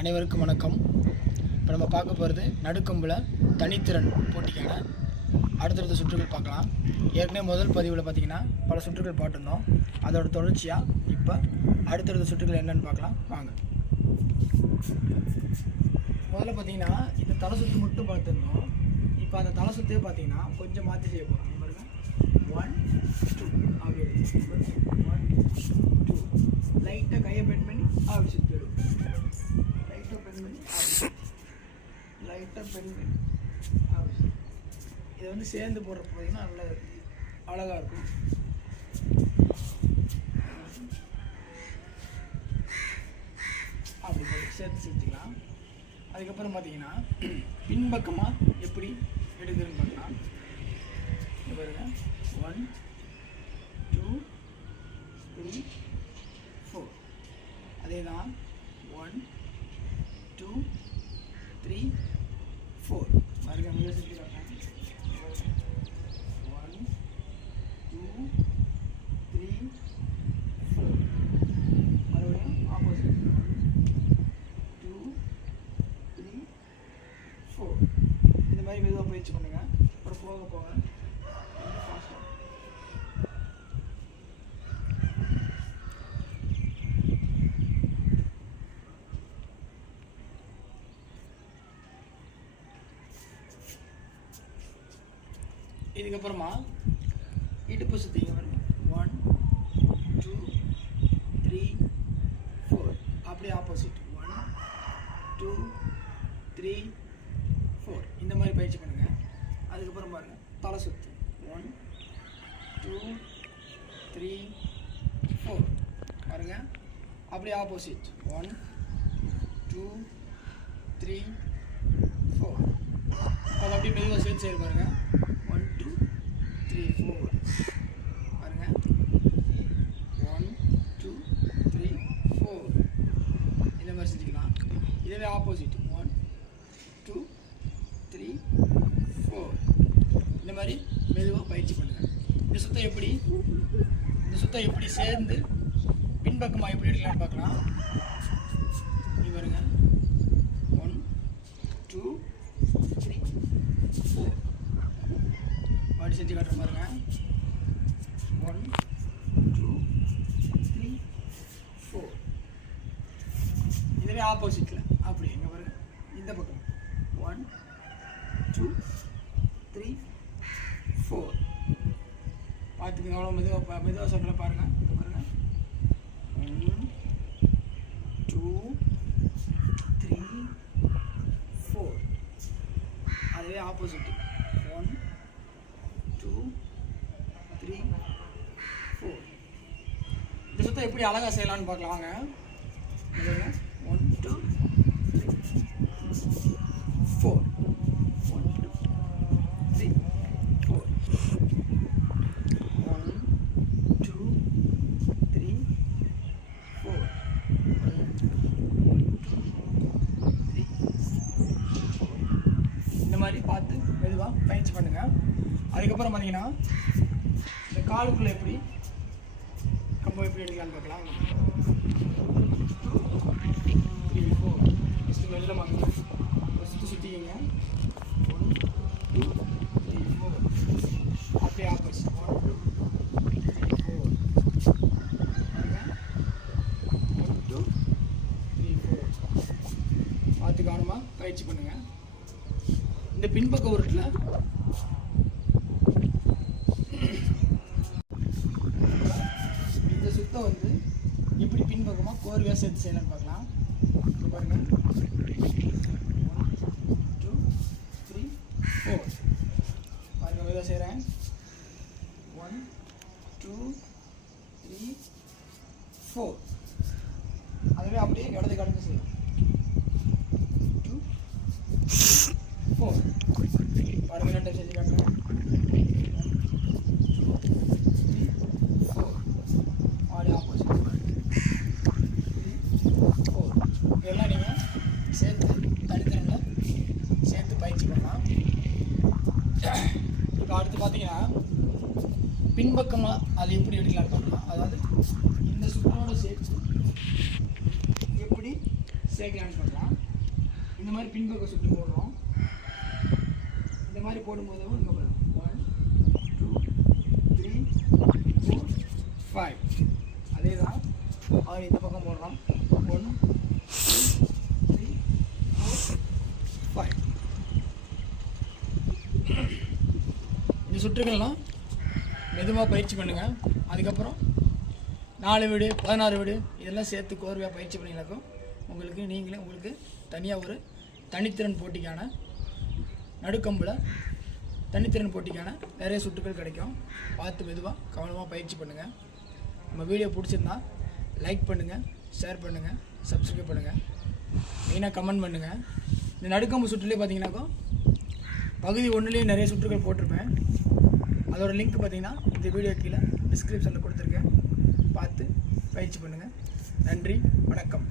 அனைவருக்கும் வணக்கம். இப்போ நம்ம பார்க்க போகிறது நடுக்கம்பில் தனித்திறன் போட்டிக்கான அடுத்தடுத்த சுற்றுகள் பார்க்கலாம். ஏற்கனவே முதல் பதிவில் பார்த்தீங்கன்னா பல சுற்றுகள் பாட்டிருந்தோம் அதோட தொடர்ச்சியாக இப்போ அடுத்தடுத்த சுற்றுகள் என்னென்னு பார்க்கலாம். வாங்க. முதல்ல பார்த்தீங்கன்னா இந்த தலை சுற்று மட்டும் பார்த்துருந்தோம். இப்போ அந்த தலை சுற்றே பார்த்தீங்கன்னா கொஞ்சம் மாற்றி செய்ய போகிறோம் ஒன் டூ அப்படி ஒன் டூ லைட்டாக கையை பெண்ட் பண்ணி அப்படி சுற்றிடும் லைட்டாக பெண்ட் பண்ணி லைட்டாக பெண்ட் பண்ணி இதை வந்து சேர்ந்து போடுற பார்த்தீங்கன்னா நல்ல அழகாக இருக்கும் அப்படி போட்டு சேர்த்து சுற்றிக்கலாம் அதுக்கப்புறம் பார்த்தீங்கன்னா பின்பக்கமாக எப்படி எடுக்குதுன்னு பார்க்கலாம் பாருங்க ஒன் டூ த்ரீ ஃபோர் அதே தான் ஒன் டூ த்ரீ ஃபோர் பாருங்க முதல்ல சுற்றி காட்டுறேன் ஒன் டூ த்ரீ ஃபோர் மறுபடியும் ஆப்போசிட் டூ த்ரீ ஃபோர் இந்த மாதிரி மெதுவாக பயிற்சி பண்ணுங்க அப்புறம் போக போக இதுக்கப்புறமா இடுப்பு சுற்றிங்க பாருங்க ஒன் டூ த்ரீ ஃபோர் அப்படியே opposite one two three four இந்த மாதிரி பயிற்சி பண்ணுங்க அதுக்கப்புறம் பாருங்க தலை சுத்து ஒன் டூ த்ரீ ஃபோர் பாருங்க. அப்படியே opposite one two three four அது அப்படியே மெதுவாக சேர்த்து செய்ய பாருங்க. ஒன் டூ த்ரீ ஃபோர் பாருங்க. ஒன் டூ த்ரீ ஃபோர் இந்த மாதிரி செஞ்சுக்கலாம். இதுவே opposite one two three four இந்த மாதிரி மெதுவாக பயிற்சி பண்ணுங்கள் இந்த சுத்தம் எப்படி? இந்த சுத்தம் எப்படி சேர்ந்து பின்பக்கமாக எப்படி எடுக்கலாம்னு பார்க்கலாம். இங்க பாருங்க. One two three four body செஞ்சு காட்டுற பாருங்க. ஒன் டூ த்ரீ ஃபோர் இதுவே ஆப்போசிட்டில் அப்படி எங்கே பாருங்க. இந்த பக்கம் ஒன் டூ த்ரீ ஃபோர் எவ்வளோ மெதுவாக மெதுவாக சொல்கிற பாருங்கள் இங்க ஒன் டூ த்ரீ ஃபோர் அதுவே opposite one two three four இந்த சுத்தம் எப்படி அழகாக செய்யலாம்னு பார்க்கலாம். வாங்க. One two four one two three four one two three four இந்த மாதிரி பார்த்து மெதுவாக பயிற்சி பண்ணுங்கள் அதுக்கப்புறம் பார்த்தீங்கன்னா இந்த காலுக்குள்ளே எப்படி கம்பம் எப்படி எடுக்கலாம்னு பார்க்கலாம். த்ரீ ஃபோர் ஃபஸ்ட்டு வெளில வாங்க ஃபஸ்ட்டு சுற்றிக்கிங்க ஒன் டூ த்ரீ ஃபோர் அப்படியே opposite one two three four two three four பார்த்து கவனமாக பயிற்சி பண்ணுங்கள் இந்த பின்பக்க உருட்டில். இந்த சுத்தம் வந்து எப்படி பின்பக்கமாக கோர்வையாக சேர்த்து செய்யலாம்னு பார்க்கலாம். பாருங்க. ஒன் டூ த்ரீ ஃபோர் பாருங்க செய்கிறேன் ஒன் டூ த்ரீ ஃபோர் அதுவே அப்படியே இடது கடந்து செய்யும் டூ ஃபோர் பாருங்க ரெண்டு டைம் செஞ்சு காட்டுறேன் ஃபோர் ஆடி ஆப்போசிட் ஃபோர் இதெல்லாம் நீங்கள் சேர்த்து தனித்தனியில் சேர்த்து பயிற்சி பண்ணலாம் இப்போ அடுத்து பார்த்தீங்கன்னா பின்பக்கமாக அது எப்படி எடுக்கலாம் பார்க்கலாம் அதாவது இந்த சுற்றோடு சேர்த்து எப்படி சேர்க்கலான்னு பார்க்கலாம். இந்த மாதிரி பின்பக்கம் சுற்று போடுறோம். இந்த மாதிரி போடும்போது இங்கே one two three four five அதே தான் அவர் இந்த பக்கம் போடுறோம். ஒன் த்ரீ ஃபோர் ஃபைவ் இந்த சுற்றுகள்லாம் மெதுவாக பயிற்சி பண்ணுங்கள் அதுக்கப்புறம் நாலு வீடு பதினாறு வீடு இதெல்லாம் சேர்த்து கோர்வையாக பயிற்சி பண்ணிங்கனாக்கும் உங்களுக்கு நீங்களே உங்களுக்கு தனியாக ஒரு தனித்திறன் போட்டிக்கான நடுக்கம்பில் தனித்திறன் போட்டிக்கான நிறைய சுட்டுகள் கிடைக்கும். பார்த்து மெதுவாக கவனமாக பயிற்சி பண்ணுங்கள் நம்ம வீடியோ பிடிச்சிருந்தா லைக் பண்ணுங்கள் ஷேர் பண்ணுங்கள் சப்ஸ்கிரைப் பண்ணுங்கள் மெயினாக கமெண்ட் பண்ணுங்கள் இந்த நடுக்கம்பு சுற்றுலேயே பார்த்தீங்கன்னாக்கோ பகுதி ஒன்றுலேயே நிறைய சுற்றுகள் போட்டிருப்பேன். அதோட லிங்க் பார்த்தீங்கன்னா இந்த வீடியோ கீழே டிஸ்கிரிப்ஷனில் கொடுத்துருக்கேன். பார்த்து பயிற்சி பண்ணுங்கள் நன்றி வணக்கம்.